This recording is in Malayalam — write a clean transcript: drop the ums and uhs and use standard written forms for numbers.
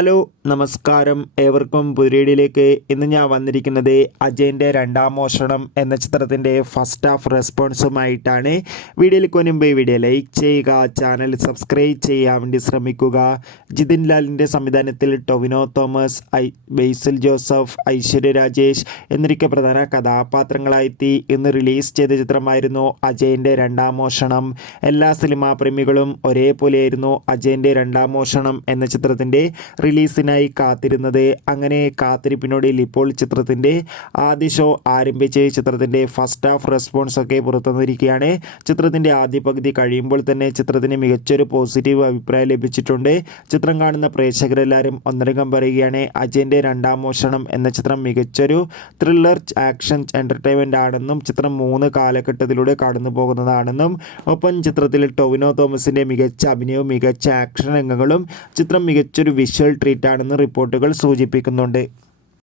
ഹലോ നമസ്കാരം, ഏവർക്കും പുതിയയിലേക്ക്. ഇന്ന് ഞാൻ വന്നിരിക്കുന്നത് അജയൻ്റെ രണ്ടാം മോഷണം എന്ന ചിത്രത്തിൻ്റെ ഫസ്റ്റ് ഹാഫ് റെസ്പോൺസുമായിട്ടാണ്. വീഡിയോയിലേക്ക് മുൻപ് വീഡിയോ ലൈക്ക് ചെയ്യുക, ചാനൽ സബ്സ്ക്രൈബ് ചെയ്യാൻ വേണ്ടി ശ്രമിക്കുക. ജിതിൻ ലാലിൻ്റെ സംവിധാനത്തിൽ ടൊവിനോ തോമസ്, ബേസിൽ ജോസഫ്, ഐശ്വര്യ രാജേഷ് എന്നൊക്കെ പ്രധാന കഥാപാത്രങ്ങളായെത്തി ഇന്ന് റിലീസ് ചെയ്ത ചിത്രമായിരുന്നു അജയൻ്റെ രണ്ടാം മോഷണം. എല്ലാ സിനിമാ പ്രേമികളും ഒരേപോലെയായിരുന്നു അജയൻ്റെ രണ്ടാം മോഷണം എന്ന ചിത്രത്തിൻ്റെ റിലീസിനായി കാത്തിരുന്നത്. അങ്ങനെ കാത്തിരിപ്പിനൊടുവിൽ ഇപ്പോൾ ചിത്രത്തിൻ്റെ ആദ്യ ഷോ ആരംഭിച്ച് ചിത്രത്തിൻ്റെ ഫസ്റ്റ് ഹാഫ് റെസ്പോൺസ് ഒക്കെ പുറത്തുവന്നിരിക്കുകയാണ്. ചിത്രത്തിൻ്റെ ആദ്യ പകുതി കഴിയുമ്പോൾ തന്നെ ചിത്രത്തിന് മികച്ചൊരു പോസിറ്റീവ് അഭിപ്രായം ലഭിച്ചിട്ടുണ്ട്. ചിത്രം കാണുന്ന പ്രേക്ഷകരെല്ലാവരും ഒന്നടങ്കം പറയുകയാണ് അജയൻ്റെ രണ്ടാം മോഷണം എന്ന ചിത്രം മികച്ചൊരു ത്രില്ലർ ആക്ഷൻ എൻ്റർടൈൻമെൻ്റ് ആണെന്നും ചിത്രം 3 കാലഘട്ടത്തിലൂടെ കടന്നു പോകുന്നതാണെന്നും ഒപ്പം ചിത്രത്തിൽ ടൊവിനോ തോമസിൻ്റെ മികച്ച അഭിനയവും മികച്ച ആക്ഷൻ രംഗങ്ങളും ചിത്രം മികച്ചൊരു വിഷ്വൽ ട്രീറ്റ് ആണെന്ന് റിപ്പോർട്ടുകൾ സൂചിപ്പിക്കുന്നുണ്ട്.